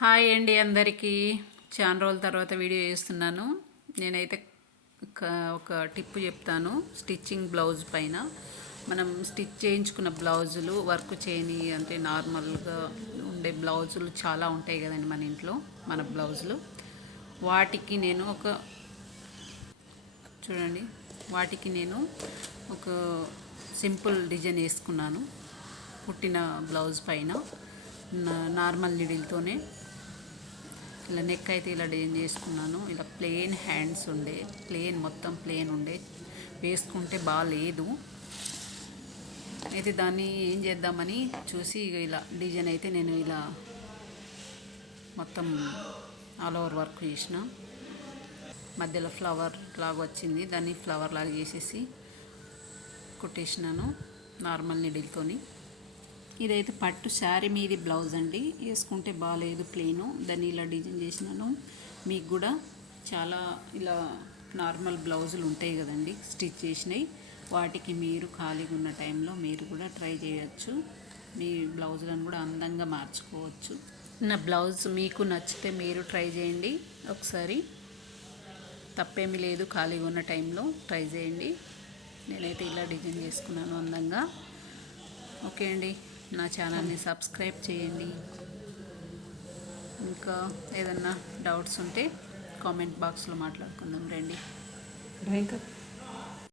Hi అండి అందరికీ. చాలా రోజుల తర్వాత వీడియో చేస్తున్నాను. నేనైతే ఒక- ఒక టిప్ చెప్తాను. స్టిచ్చింగ్ బ్లౌజ్ పైన. మనం స్టిచ్ చేయించుకున్న బ్లౌజులు వర్క్ చేయని అంటే నార్మల్గా ఉండే బ్లౌజులు చాలా ఉంటాయి కదండి మన ఇంట్లో మన బ్లౌజులు. వాటికి నేను ఒక చూడండి. వాటికి నేను ఒక సింపుల్ డిజైన్ వేసుకున్నాను. పుట్టిన బ్లౌజ్ పైన. నార్మల్ నిడిల్తోనే. ఇలా నెక్ అయితే ఇలా డిజైన్ చేసుకున్నాను. ఇలా ప్లెయిన్ హ్యాండ్స్ ఉండే ప్లెయిన్ మొత్తం ప్లెయిన్ ఉండే. వేసుకుంటే బాగాలేదు అయితే దాన్ని ఏం చేద్దామని చూసి ఇక ఇలా డిజైన్ అయితే నేను ఇలా మొత్తం ఆల్ ఓవర్ వర్క్ చేసిన. మధ్యలో ఫ్లవర్ లాగా వచ్చింది. దాన్ని ఫ్లవర్ లాగా చేసేసి కుట్టేసినాను నార్మల్ నిడిల్తోని ఇదైతే పట్టు శారీ మీది బ్లౌజ్ అండి. వేసుకుంటే బాగాలేదు ప్లెయిన్ దాన్ని ఇలా డిజైన్ చేసినాను. మీకు కూడా చాలా ఇలా నార్మల్ బ్లౌజులు ఉంటాయి కదండి స్టిచ్ చేసినవి. వాటికి మీరు ఖాళీగా ఉన్న టైంలో మీరు కూడా ట్రై చేయొచ్చు. మీ బ్లౌజులను కూడా అందంగా మార్చుకోవచ్చు. నా బ్లౌజ్ మీకు నచ్చితే మీరు ట్రై చేయండి. ఒకసారి తప్పేమీ లేదు ఖాళీగా ఉన్న టైంలో ట్రై చేయండి. నేనైతే ఇలా డిజైన్ చేసుకున్నాను అందంగా. ఓకే అండి. నా ఛానల్ని సబ్స్క్రైబ్ చేయండి. ఇంకా ఏదన్నా డౌట్స్ ఉంటే కామెంట్ బాక్స్లో మాట్లాడుకుందాం రండి. డ్రాయింగ్